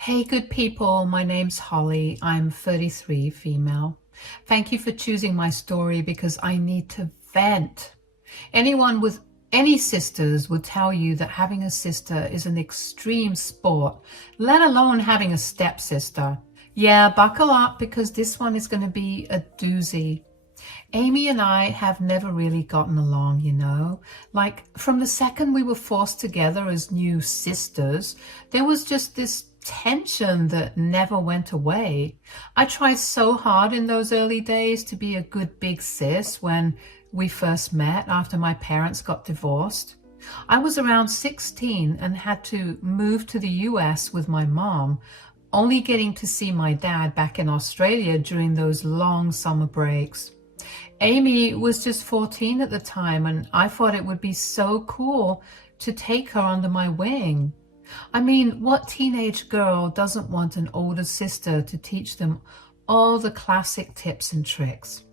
Hey, good people. My name's Holly. I'm 33, female. Thank you for choosing my story because I need to vent. Anyone with any sisters would tell you that having a sister is an extreme sport, let alone having a stepsister. Yeah, buckle up because this one is going to be a doozy. Amy and I have never really gotten along, Like, from the second we were forced together as new sisters, there was just this tension that never went away. I tried so hard in those early days to be a good big sis when we first met after my parents got divorced. I was around 16 and had to move to the US with my mom, only getting to see my dad back in Australia during those long summer breaks. Amy was just 14 at the time, and I thought it would be so cool to take her under my wing. I mean, what teenage girl doesn't want an older sister to teach them all the classic tips and tricks?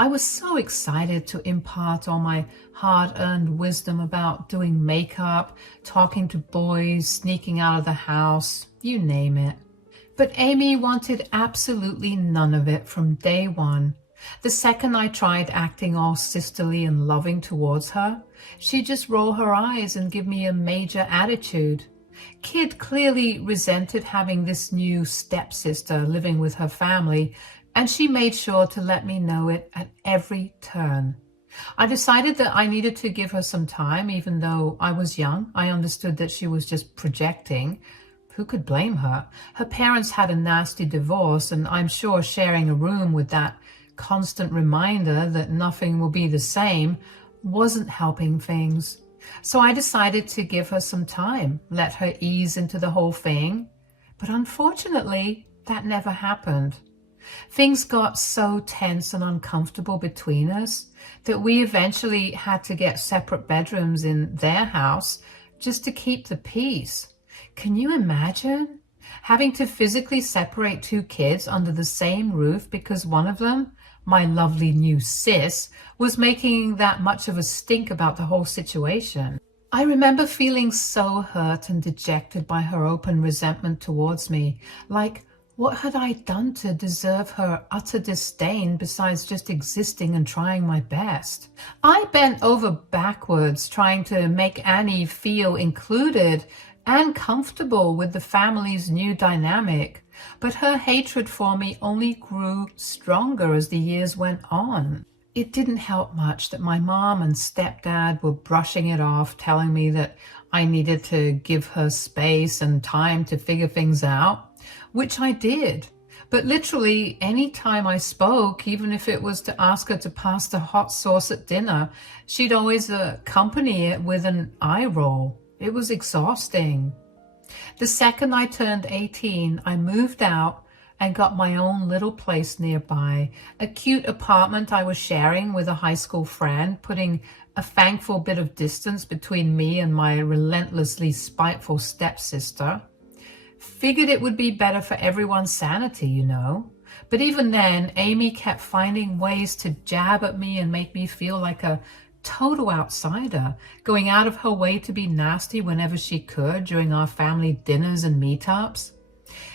I was so excited to impart all my hard-earned wisdom about doing makeup, talking to boys, sneaking out of the house, you name it. But Amy wanted absolutely none of it from day one. The second I tried acting all sisterly and loving towards her, she'd just roll her eyes and give me a major attitude. Kid clearly resented having this new stepsister living with her family, and she made sure to let me know it at every turn. I decided that I needed to give her some time, even though I was young. I understood that she was just projecting. Who could blame her? Her parents had a nasty divorce, and I'm sure sharing a room with that constant reminder that nothing will be the same wasn't helping things. So I decided to give her some time, let her ease into the whole thing. But unfortunately, that never happened. Things got so tense and uncomfortable between us that we eventually had to get separate bedrooms in their house just to keep the peace. Can you imagine having to physically separate two kids under the same roof because one of them, my lovely new sis, was making that much of a stink about the whole situation? I remember feeling so hurt and dejected by her open resentment towards me. Like, what had I done to deserve her utter disdain besides just existing and trying my best? I bent over backwards trying to make Annie feel included and comfortable with the family's new dynamic, but her hatred for me only grew stronger as the years went on. It didn't help much that my mom and stepdad were brushing it off, telling me that I needed to give her space and time to figure things out, which I did. But literally any time I spoke, even if it was to ask her to pass the hot sauce at dinner, she'd always accompany it with an eye roll. It was exhausting. The second I turned 18, I moved out and got my own little place nearby, a cute apartment I was sharing with a high school friend, putting a thankful bit of distance between me and my relentlessly spiteful stepsister. Figured it would be better for everyone's sanity, But even then, Amy kept finding ways to jab at me and make me feel like a total outsider, going out of her way to be nasty whenever she could during our family dinners and meetups.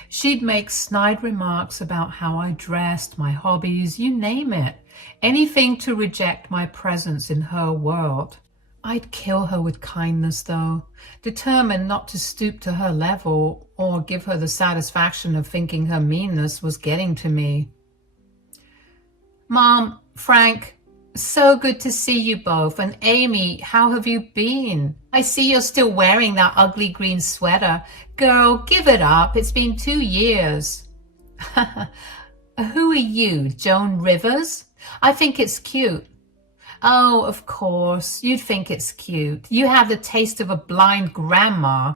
She'd make snide remarks about how I dressed, my hobbies, you name it, anything to reject my presence in her world. I'd kill her with kindness, though, determined not to stoop to her level or give her the satisfaction of thinking her meanness was getting to me. Mom, Frank, so good to see you both. And Amy, how have you been? I see you're still wearing that ugly green sweater. Girl, give it up. It's been 2 years. Who are you, Joan Rivers? I think it's cute. Oh, of course, you'd think it's cute. You have the taste of a blind grandma.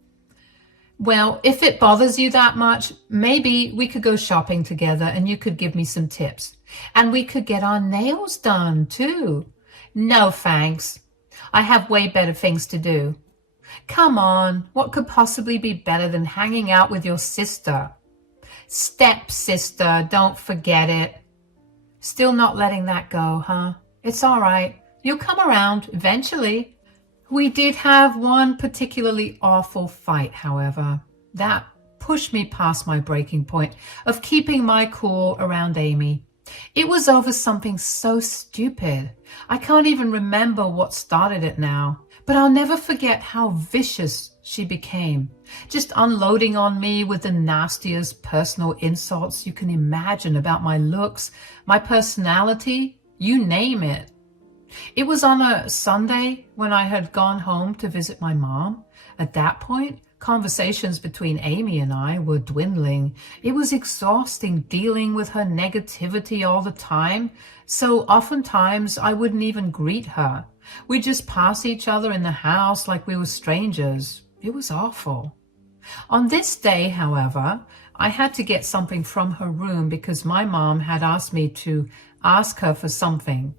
Well, if it bothers you that much, maybe we could go shopping together and you could give me some tips. And we could get our nails done too. No, thanks. I have way better things to do. Come on, what could possibly be better than hanging out with your sister? Stepsister, don't forget it. Still not letting that go, huh? It's all right. You'll come around eventually. We did have one particularly awful fight, however. That pushed me past my breaking point of keeping my cool around Amy. It was over something so stupid. I can't even remember what started it now, but I'll never forget how vicious she became, just unloading on me with the nastiest personal insults you can imagine about my looks, my personality, you name it. It was on a Sunday when I had gone home to visit my mom. At that point, conversations between Amy and I were dwindling. It was exhausting dealing with her negativity all the time, so oftentimes I wouldn't even greet her. We'd just pass each other in the house like we were strangers. It was awful. On this day, however, I had to get something from her room because my mom had asked me to ask her for something.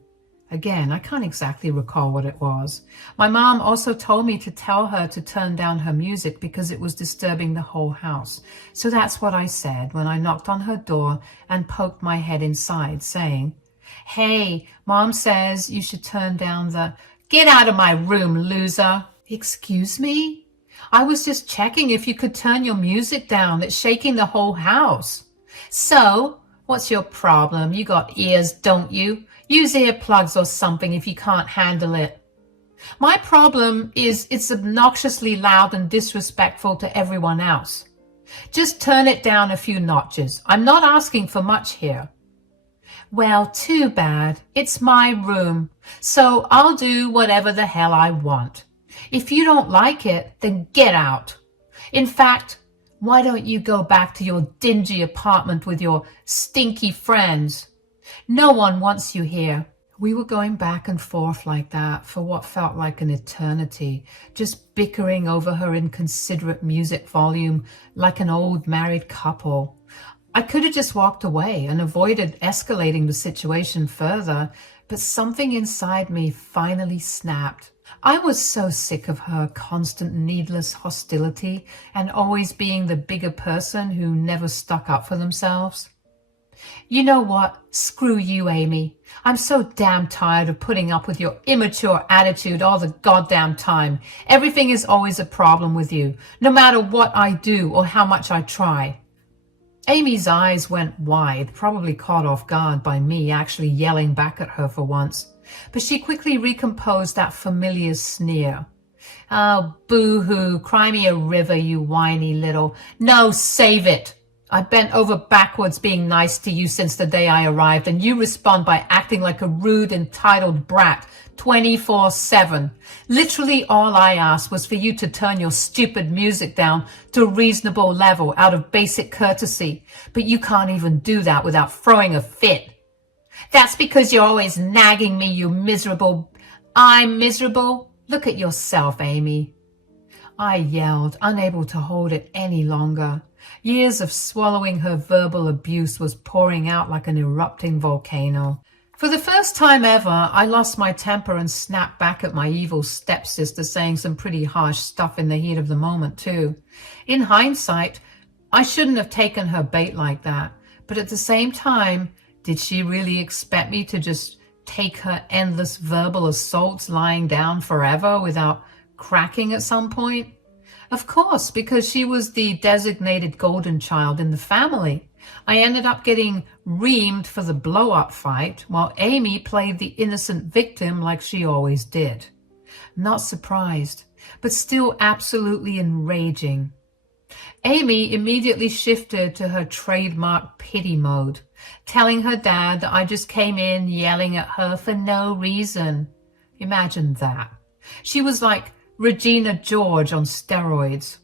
Again, I can't exactly recall what it was. My mom also told me to tell her to turn down her music because it was disturbing the whole house. So that's what I said when I knocked on her door and poked my head inside, saying, "Hey, Mom says you should turn down the—" "Get out of my room, loser." "Excuse me? I was just checking if you could turn your music down. It's shaking the whole house." "So, what's your problem? You got ears, don't you? Use earplugs or something if you can't handle it." "My problem is it's obnoxiously loud and disrespectful to everyone else. Just turn it down a few notches. I'm not asking for much here." "Well, too bad. It's my room, so I'll do whatever the hell I want. If you don't like it, then get out. In fact, why don't you go back to your dingy apartment with your stinky friends? No one wants you here." We were going back and forth like that for what felt like an eternity, just bickering over her inconsiderate music volume like an old married couple. I could have just walked away and avoided escalating the situation further, but something inside me finally snapped. I was so sick of her constant needless hostility and always being the bigger person who never stuck up for themselves. "You know what? Screw you, Amy. I'm so damn tired of putting up with your immature attitude all the goddamn time. Everything is always a problem with you, no matter what I do or how much I try." Amy's eyes went wide, probably caught off guard by me actually yelling back at her for once. But she quickly recomposed that familiar sneer. "Oh, boo-hoo, cry me a river, you whiny little—" "No, save it. I've bent over backwards being nice to you since the day I arrived, and you respond by acting like a rude, entitled brat 24/7. Literally all I asked was for you to turn your stupid music down to a reasonable level out of basic courtesy, but you can't even do that without throwing a fit. That's because you're always nagging me, you miserable—" "I'm miserable? Look at yourself, Amy." I yelled, unable to hold it any longer. Years of swallowing her verbal abuse was pouring out like an erupting volcano. For the first time ever, I lost my temper and snapped back at my evil stepsister, saying some pretty harsh stuff in the heat of the moment, too. In hindsight, I shouldn't have taken her bait like that, but at the same time, did she really expect me to just take her endless verbal assaults lying down forever without cracking at some point? Of course, because she was the designated golden child in the family. I ended up getting reamed for the blow-up fight, while Amy played the innocent victim like she always did. Not surprised, but still absolutely enraging. Amy immediately shifted to her trademark pity mode, telling her dad that I just came in yelling at her for no reason. Imagine that. She was like Regina George on steroids.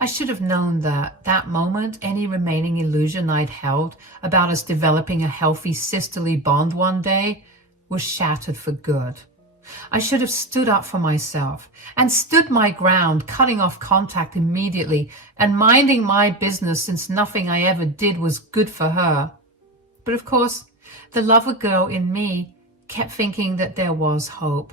I should have known that moment, any remaining illusion I'd held about us developing a healthy sisterly bond one day was shattered for good. I should have stood up for myself and stood my ground, cutting off contact immediately and minding my business, since nothing I ever did was good for her. But of course, the lover girl in me kept thinking that there was hope,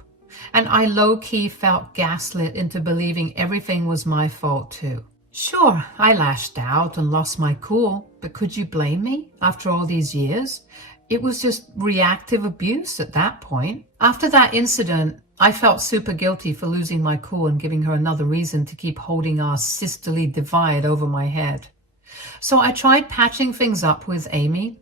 and I low-key felt gaslit into believing everything was my fault too. Sure, I lashed out and lost my cool, but could you blame me after all these years? It was just reactive abuse at that point. After that incident, I felt super guilty for losing my cool and giving her another reason to keep holding our sisterly divide over my head. So I tried patching things up with Amy,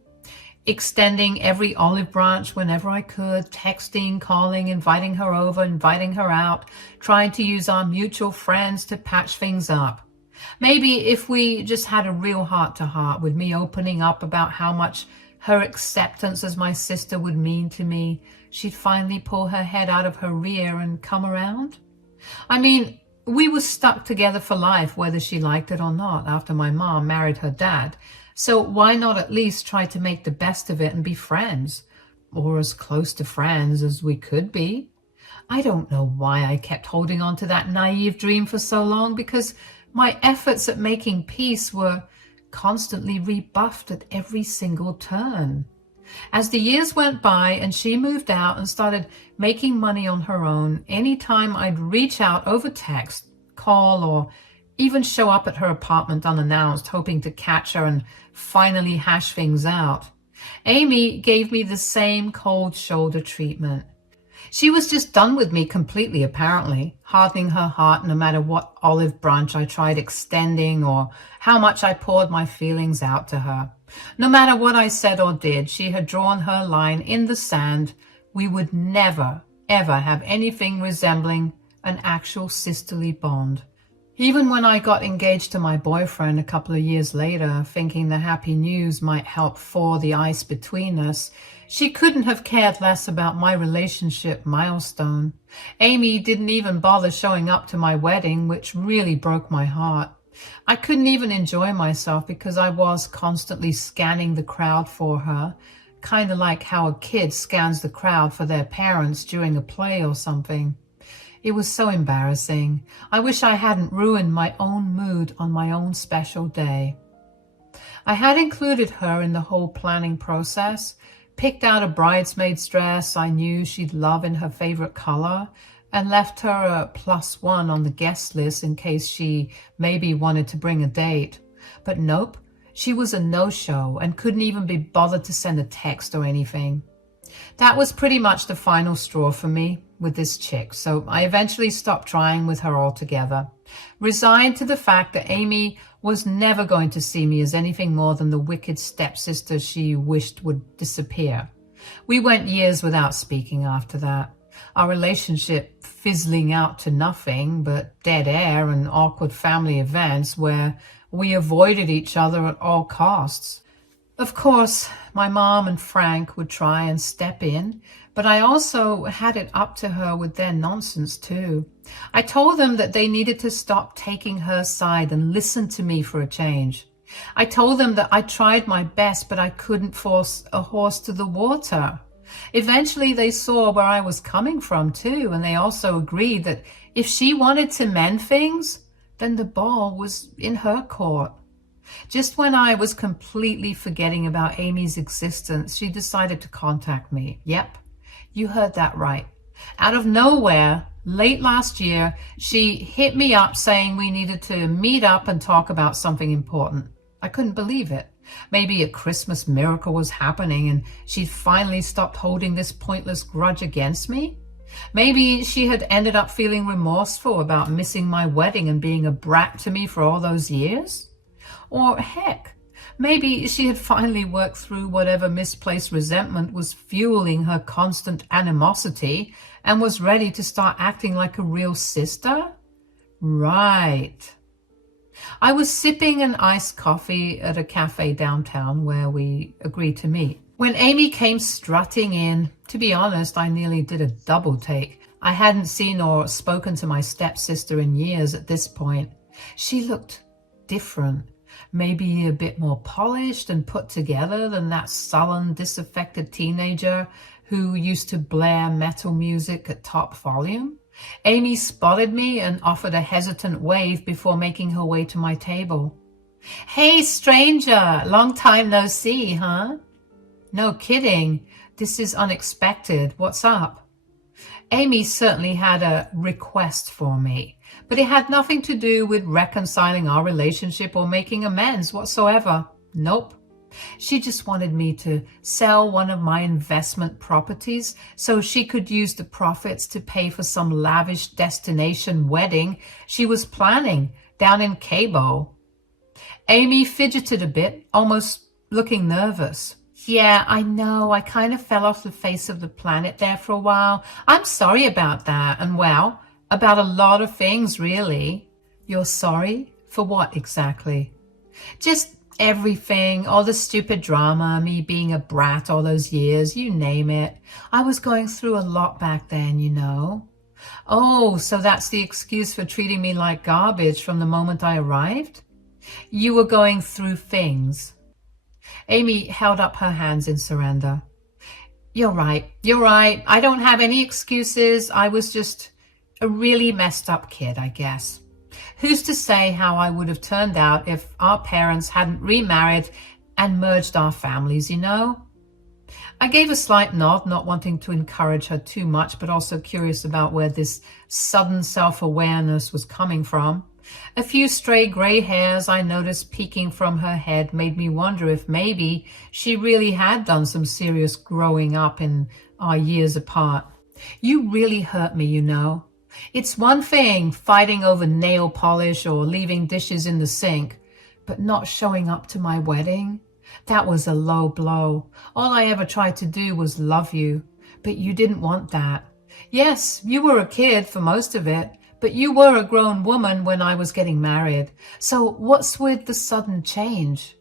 extending every olive branch whenever I could, texting, calling, inviting her over, inviting her out, trying to use our mutual friends to patch things up. Maybe if we just had a real heart-to-heart with me opening up about how much her acceptance as my sister would mean to me, she'd finally pull her head out of her rear and come around. I mean, we were stuck together for life, whether she liked it or not, after my mom married her dad. So why not at least try to make the best of it and be friends, or as close to friends as we could be? I don't know why I kept holding on to that naive dream for so long, because my efforts at making peace were constantly rebuffed at every single turn. As the years went by and she moved out and started making money on her own, anytime I'd reach out over text, call, or even show up at her apartment unannounced, hoping to catch her and finally hash things out, Amy gave me the same cold shoulder treatment. She was just done with me completely, apparently, hardening her heart no matter what olive branch I tried extending or how much I poured my feelings out to her. No matter what I said or did, she had drawn her line in the sand. We would never, ever have anything resembling an actual sisterly bond. Even when I got engaged to my boyfriend a couple of years later, thinking the happy news might help thaw the ice between us, she couldn't have cared less about my relationship milestone. Amy didn't even bother showing up to my wedding, which really broke my heart. I couldn't even enjoy myself because I was constantly scanning the crowd for her, kind of like how a kid scans the crowd for their parents during a play or something. It was so embarrassing. I wish I hadn't ruined my own mood on my own special day. I had included her in the whole planning process, picked out a bridesmaid's dress I knew she'd love in her favorite color, and left her a +1 on the guest list in case she maybe wanted to bring a date. But nope, she was a no-show and couldn't even be bothered to send a text or anything. That was pretty much the final straw for me with this chick, so I eventually stopped trying with her altogether, resigned to the fact that Amy was never going to see me as anything more than the wicked stepsister she wished would disappear. We went years without speaking after that, our relationship fizzling out to nothing but dead air and awkward family events where we avoided each other at all costs. Of course, my mom and Frank would try and step in, but I also had it up to her with their nonsense too. I told them that they needed to stop taking her side and listen to me for a change. I told them that I tried my best, but I couldn't force a horse to the water. Eventually, they saw where I was coming from too, and they also agreed that if she wanted to mend things, then the ball was in her court. Just when I was completely forgetting about Amy's existence, she decided to contact me. Yep, you heard that right. Out of nowhere, late last year, she hit me up saying we needed to meet up and talk about something important. I couldn't believe it. Maybe a Christmas miracle was happening and she'd finally stopped holding this pointless grudge against me. Maybe she had ended up feeling remorseful about missing my wedding and being a brat to me for all those years. Or heck, maybe she had finally worked through whatever misplaced resentment was fueling her constant animosity and was ready to start acting like a real sister? Right. I was sipping an iced coffee at a cafe downtown where we agreed to meet when Amy came strutting in. To be honest, I nearly did a double take. I hadn't seen or spoken to my stepsister in years at this point. She looked different. Maybe a bit more polished and put together than that sullen, disaffected teenager who used to blare metal music at top volume. Amy spotted me and offered a hesitant wave before making her way to my table. "Hey, stranger, long time no see, huh?" "No kidding. This is unexpected. What's up?" Amy certainly had a request for me, but it had nothing to do with reconciling our relationship or making amends whatsoever. Nope. She just wanted me to sell one of my investment properties so she could use the profits to pay for some lavish destination wedding she was planning down in Cabo. Amy fidgeted a bit, almost looking nervous. Yeah, I know. I kind of fell off the face of the planet there for a while. I'm sorry about that. And well, about a lot of things, really. You're sorry? For what exactly? Just everything, all the stupid drama, me being a brat all those years, you name it. I was going through a lot back then, you know. Oh, so that's the excuse for treating me like garbage from the moment I arrived? You were going through things. Amy held up her hands in surrender. You're right. You're right. I don't have any excuses. I was just a really messed up kid, I guess. Who's to say how I would have turned out if our parents hadn't remarried and merged our families, you know? I gave a slight nod, not wanting to encourage her too much, but also curious about where this sudden self-awareness was coming from. A few stray gray hairs I noticed peeking from her head made me wonder if maybe she really had done some serious growing up in our years apart. You really hurt me, you know. It's one thing fighting over nail polish or leaving dishes in the sink, but not showing up to my wedding? That was a low blow. All I ever tried to do was love you, but you didn't want that. Yes, you were a kid for most of it, but you were a grown woman when I was getting married. So what's with the sudden change?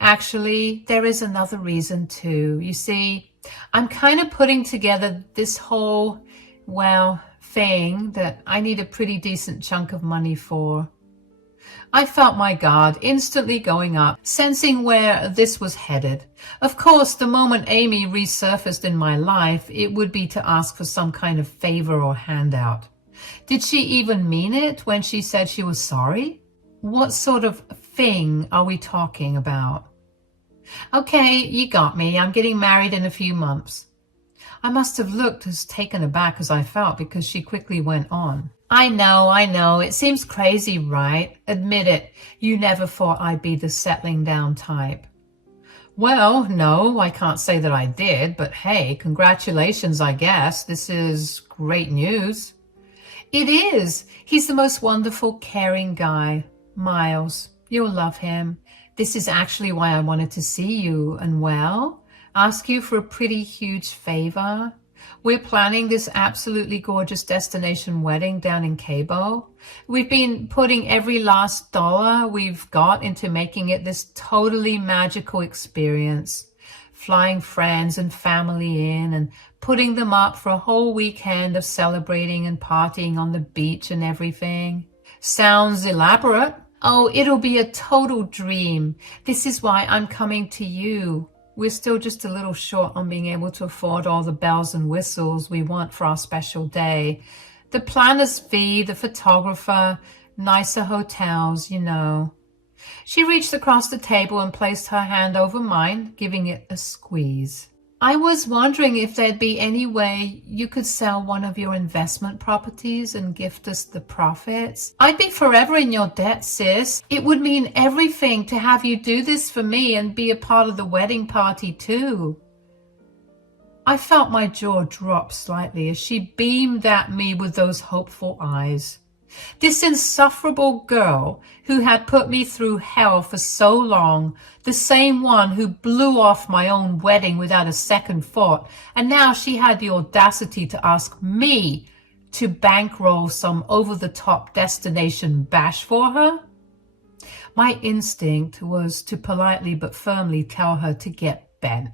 Actually, there is another reason too. You see, I'm kind of putting together this whole, well, thing that I need a pretty decent chunk of money for. I felt my guard instantly going up, sensing where this was headed. Of course, the moment Amy resurfaced in my life, it would be to ask for some kind of favor or handout. Did she even mean it when she said she was sorry? What sort of thing are we talking about? Okay, you got me. I'm getting married in a few months. I must have looked as taken aback as I felt because she quickly went on. I know. It seems crazy, right? Admit it. You never thought I'd be the settling down type. Well, no, I can't say that I did, but hey, congratulations, I guess. This is great news. It is. He's the most wonderful, caring guy. Miles, you'll love him. This is actually why I wanted to see you and, well, ask you for a pretty huge favor. We're planning this absolutely gorgeous destination wedding down in Cabo. We've been putting every last dollar we've got into making it this totally magical experience. Flying friends and family in and putting them up for a whole weekend of celebrating and partying on the beach and everything. Sounds elaborate. Oh, it'll be a total dream. This is why I'm coming to you. We're still just a little short on being able to afford all the bells and whistles we want for our special day. The planner's fee, the photographer, nicer hotels, you know. She reached across the table and placed her hand over mine, giving it a squeeze. I was wondering if there'd be any way you could sell one of your investment properties and gift us the profits. I'd be forever in your debt, sis. It would mean everything to have you do this for me and be a part of the wedding party too. I felt my jaw drop slightly as she beamed at me with those hopeful eyes. This insufferable girl who had put me through hell for so long, the same one who blew off my own wedding without a second thought, and now she had the audacity to ask me to bankroll some over-the-top destination bash for her? My instinct was to politely but firmly tell her to get bent.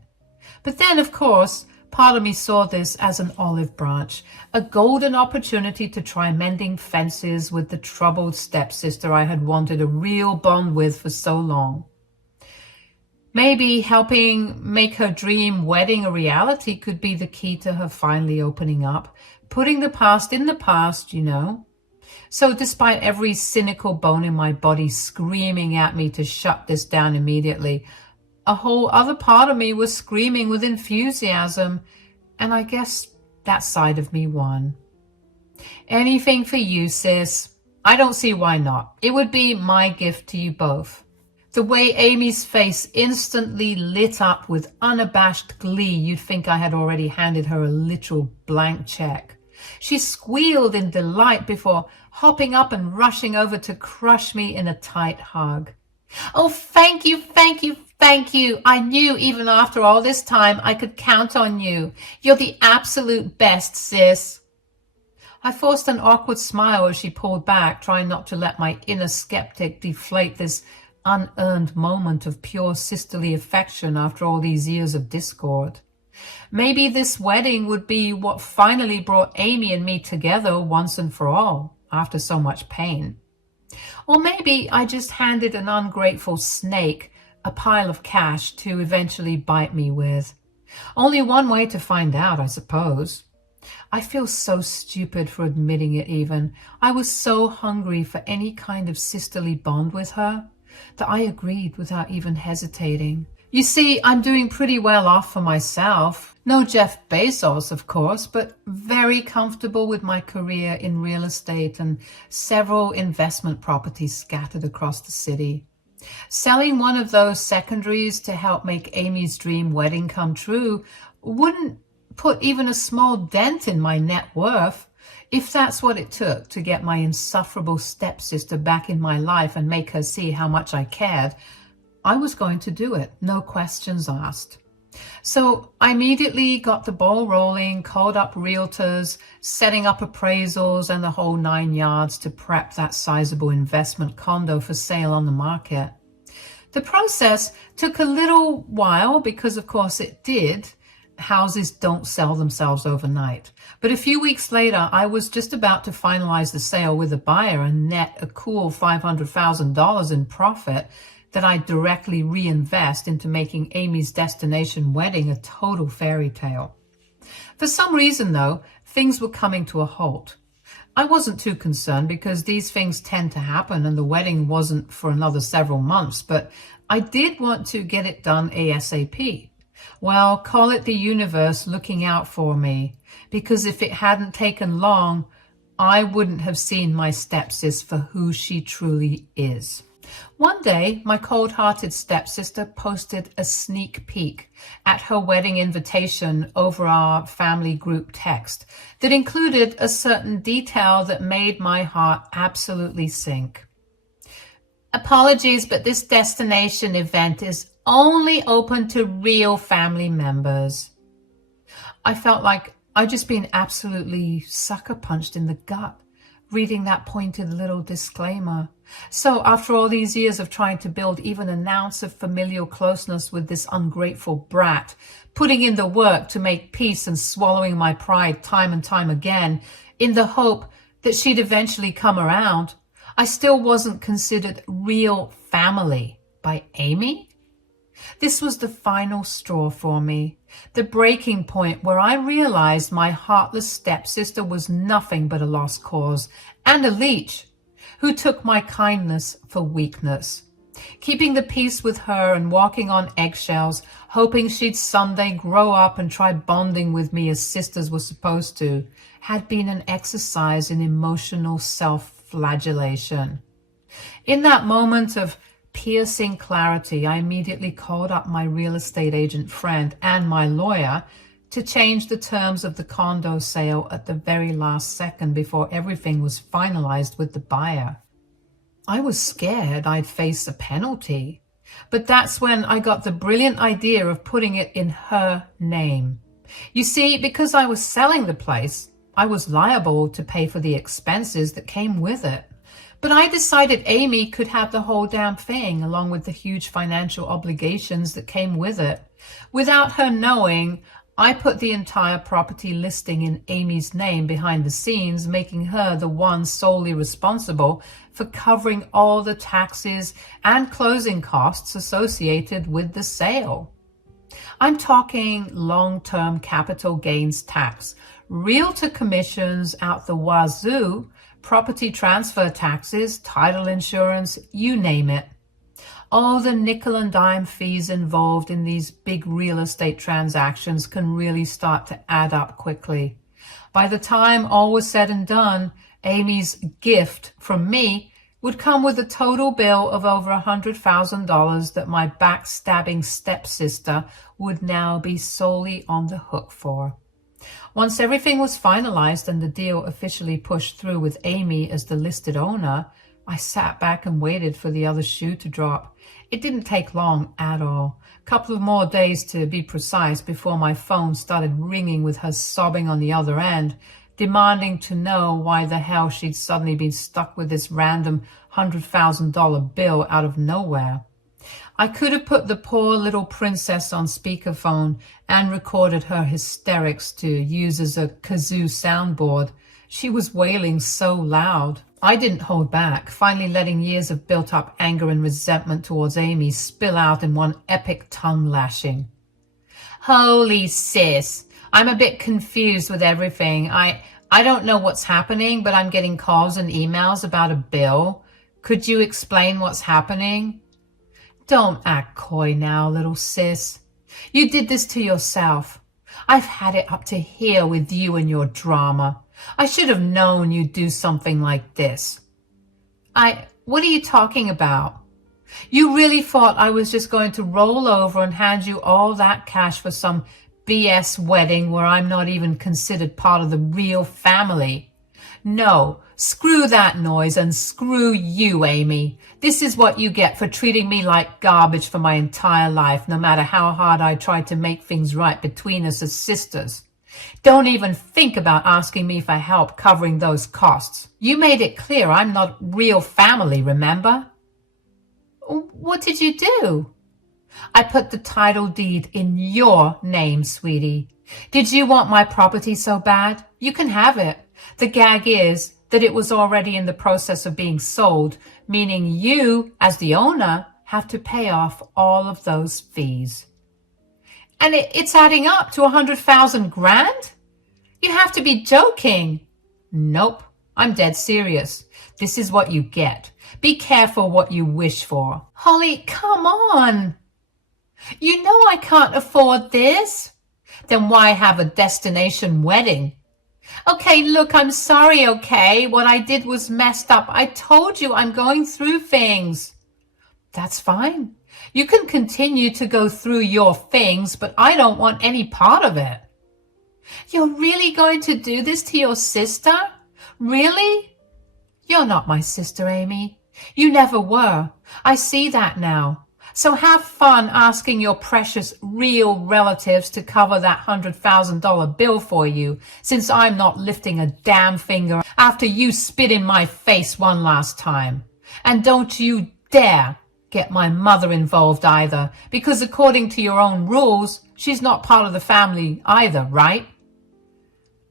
But then, of course, part of me saw this as an olive branch, a golden opportunity to try mending fences with the troubled stepsister I had wanted a real bond with for so long. Maybe helping make her dream wedding a reality could be the key to her finally opening up, putting the past in the past, you know. So despite every cynical bone in my body screaming at me to shut this down immediately, a whole other part of me was screaming with enthusiasm, and I guess that side of me won. Anything for you, sis. I don't see why not. It would be my gift to you both. The way Amy's face instantly lit up with unabashed glee, you'd think I had already handed her a literal blank check. She squealed in delight before hopping up and rushing over to crush me in a tight hug. Oh, thank you, thank you, thank you. I knew even after all this time I could count on you. You're the absolute best, sis. I forced an awkward smile as she pulled back, trying not to let my inner skeptic deflate this unearned moment of pure sisterly affection after all these years of discord. Maybe this wedding would be what finally brought Amy and me together once and for all, after so much pain. Or maybe I just handed an ungrateful snake a pile of cash to eventually bite me with. Only one way to find out, I suppose. I feel so stupid for admitting it even. I was so hungry for any kind of sisterly bond with her that I agreed without even hesitating. You see, I'm doing pretty well off for myself. No Jeff Bezos, of course, but very comfortable with my career in real estate and several investment properties scattered across the city. Selling one of those secondaries to help make Amy's dream wedding come true wouldn't put even a small dent in my net worth. If that's what it took to get my insufferable stepsister back in my life and make her see how much I cared, I was going to do it, no questions asked. So I immediately got the ball rolling, called up realtors, setting up appraisals and the whole 9 yards to prep that sizable investment condo for sale on the market. The process took a little while because, of course, it did. Houses don't sell themselves overnight. But a few weeks later, I was just about to finalize the sale with a buyer and net a cool $500,000 in profit that I directly reinvest into making Amy's destination wedding a total fairy tale. For some reason, though, things were coming to a halt. I wasn't too concerned because these things tend to happen and the wedding wasn't for another several months, but I did want to get it done ASAP. Well, call it the universe looking out for me, because if it hadn't taken long, I wouldn't have seen my stepsis for who she truly is. One day, my cold-hearted stepsister posted a sneak peek at her wedding invitation over our family group text that included a certain detail that made my heart absolutely sink. Apologies, but this destination event is only open to real family members. I felt like I'd just been absolutely sucker punched in the gut reading that pointed little disclaimer. So after all these years of trying to build even an ounce of familial closeness with this ungrateful brat, putting in the work to make peace and swallowing my pride time and time again in the hope that she'd eventually come around, I still wasn't considered real family by Amy. This was the final straw for me, the breaking point where I realized my heartless stepsister was nothing but a lost cause and a leech who took my kindness for weakness. Keeping the peace with her and walking on eggshells, hoping she'd someday grow up and try bonding with me as sisters were supposed to, had been an exercise in emotional self-flagellation. In that moment of piercing clarity, I immediately called up my real estate agent friend and my lawyer to change the terms of the condo sale at the very last second before everything was finalized with the buyer. I was scared I'd face a penalty, but that's when I got the brilliant idea of putting it in her name. You see, because I was selling the place, I was liable to pay for the expenses that came with it. But I decided Amy could have the whole damn thing, along with the huge financial obligations that came with it. Without her knowing, I put the entire property listing in Amy's name behind the scenes, making her the one solely responsible for covering all the taxes and closing costs associated with the sale. I'm talking long-term capital gains tax, realtor commissions out the wazoo, property transfer taxes, title insurance, you name it. All the nickel and dime fees involved in these big real estate transactions can really start to add up quickly. By the time all was said and done, Amy's gift from me would come with a total bill of over $100,000 that my backstabbing stepsister would now be solely on the hook for. Once everything was finalized and the deal officially pushed through with Amy as the listed owner, I sat back and waited for the other shoe to drop. It didn't take long at all. A couple of more days to be precise before my phone started ringing with her sobbing on the other end, demanding to know why the hell she'd suddenly been stuck with this random $100,000 bill out of nowhere. I could have put the poor little princess on speakerphone and recorded her hysterics to use as a kazoo soundboard. She was wailing so loud. I didn't hold back, finally letting years of built-up anger and resentment towards Amy spill out in one epic tongue-lashing. Holy sis, I'm a bit confused with everything. I don't know what's happening, but I'm getting calls and emails about a bill. Could you explain what's happening? Don't act coy now, little sis. You did this to yourself. I've had it up to here with you and your drama. I should have known you'd do something like this. What are you talking about? You really thought I was just going to roll over and hand you all that cash for some BS wedding where I'm not even considered part of the real family? No, screw that noise and screw you, Amy. This is what you get for treating me like garbage for my entire life, no matter how hard I tried to make things right between us as sisters. Don't even think about asking me for help covering those costs. You made it clear I'm not real family, remember? What did you do? I put the title deed in your name, sweetie. Did you want my property so bad? You can have it. The gag is that it was already in the process of being sold, meaning you, as the owner, have to pay off all of those fees. And it's adding up to 100,000 grand? You have to be joking. Nope, I'm dead serious. This is what you get. Be careful what you wish for. Hollie, come on. You know I can't afford this. Then why have a destination wedding? Okay, look, I'm sorry, okay? What I did was messed up. I told you I'm going through things. That's fine. You can continue to go through your things, but I don't want any part of it. You're really going to do this to your sister? Really? You're not my sister, Amy. You never were. I see that now. So have fun asking your precious real relatives to cover that $100,000 bill for you, since I'm not lifting a damn finger after you spit in my face one last time. And don't you dare get my mother involved either, because according to your own rules, she's not part of the family either, right?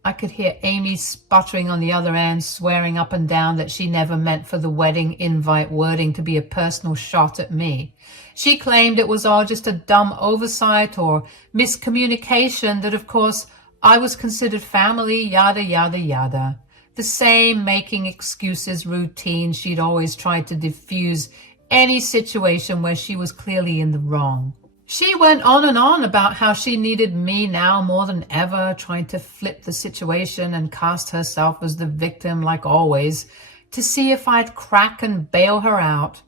I could hear Amy sputtering on the other end, swearing up and down that she never meant for the wedding invite wording to be a personal shot at me. She claimed it was all just a dumb oversight or miscommunication, that of course I was considered family, yada, yada, yada. The same making excuses routine she'd always tried to diffuse any situation where she was clearly in the wrong. She went on and on about how she needed me now more than ever, trying to flip the situation and cast herself as the victim like always, to see if I'd crack and bail her out.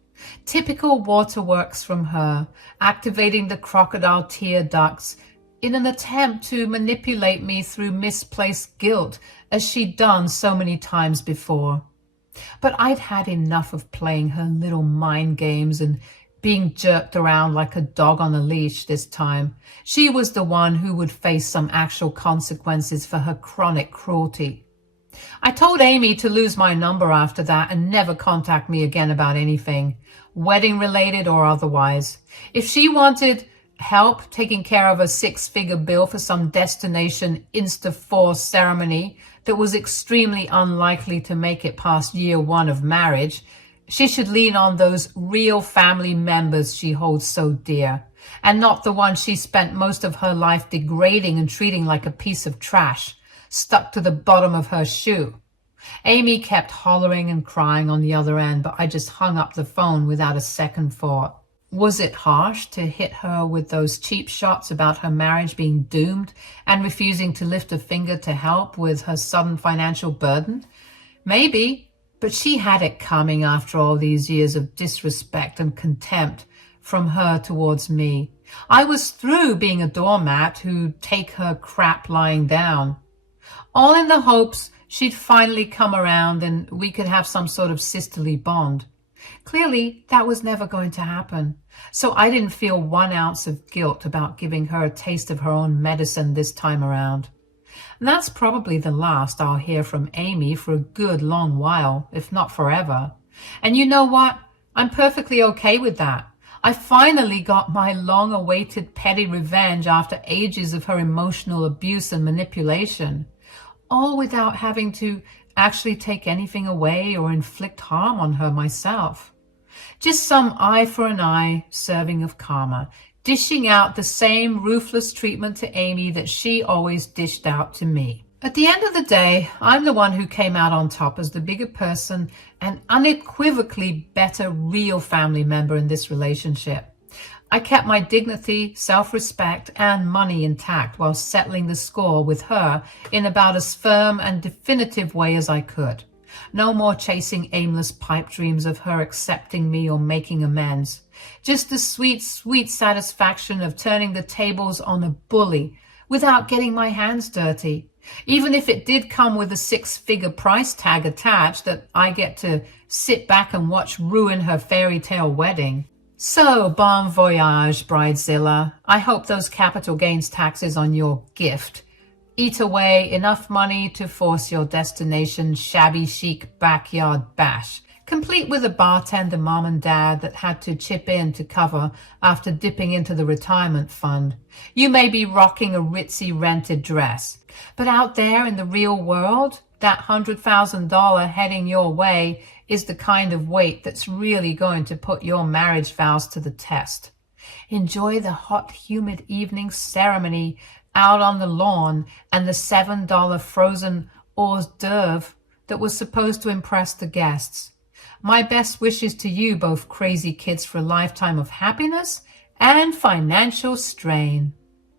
Typical waterworks from her, activating the crocodile tear ducts in an attempt to manipulate me through misplaced guilt, as she'd done so many times before. But I'd had enough of playing her little mind games and being jerked around like a dog on a leash this time. She was the one who would face some actual consequences for her chronic cruelty. I told Amy to lose my number after that and never contact me again about anything, wedding-related or otherwise. If she wanted help taking care of a six-figure bill for some destination Insta-4 ceremony that was extremely unlikely to make it past year one of marriage, she should lean on those real family members she holds so dear, and not the one she spent most of her life degrading and treating like a piece of trash, stuck to the bottom of her shoe. Amy kept hollering and crying on the other end, but I just hung up the phone without a second thought. Was it harsh to hit her with those cheap shots about her marriage being doomed and refusing to lift a finger to help with her sudden financial burden? Maybe. But she had it coming after all these years of disrespect and contempt from her towards me. I was through being a doormat who'd take her crap lying down. All in the hopes she'd finally come around and we could have some sort of sisterly bond. Clearly, that was never going to happen. So I didn't feel 1 ounce of guilt about giving her a taste of her own medicine this time around. And that's probably the last I'll hear from Amy for a good long while, if not forever. And you know what? I'm perfectly okay with that. I finally got my long-awaited petty revenge after ages of her emotional abuse and manipulation, all without having to actually take anything away or inflict harm on her myself. Just some eye for an eye serving of karma, dishing out the same ruthless treatment to Amy that she always dished out to me. At the end of the day, I'm the one who came out on top as the bigger person and unequivocally better real family member in this relationship. I kept my dignity, self-respect, and money intact while settling the score with her in about as firm and definitive way as I could. No more chasing aimless pipe dreams of her accepting me or making amends. Just the sweet, sweet satisfaction of turning the tables on a bully without getting my hands dirty. Even if it did come with a 6-figure price tag attached that I get to sit back and watch ruin her fairy tale wedding. So, bon voyage, Bridezilla. I hope those capital gains taxes on your gift eat away enough money to force your destination shabby chic backyard bash, complete with a bartender mom and dad that had to chip in to cover after dipping into the retirement fund. You may be rocking a ritzy rented dress, but out there in the real world, that $100,000 heading your way is the kind of weight that's really going to put your marriage vows to the test. Enjoy the hot, humid evening ceremony out on the lawn and the $7 frozen hors d'oeuvre that was supposed to impress the guests. My best wishes to you both crazy kids for a lifetime of happiness and financial strain.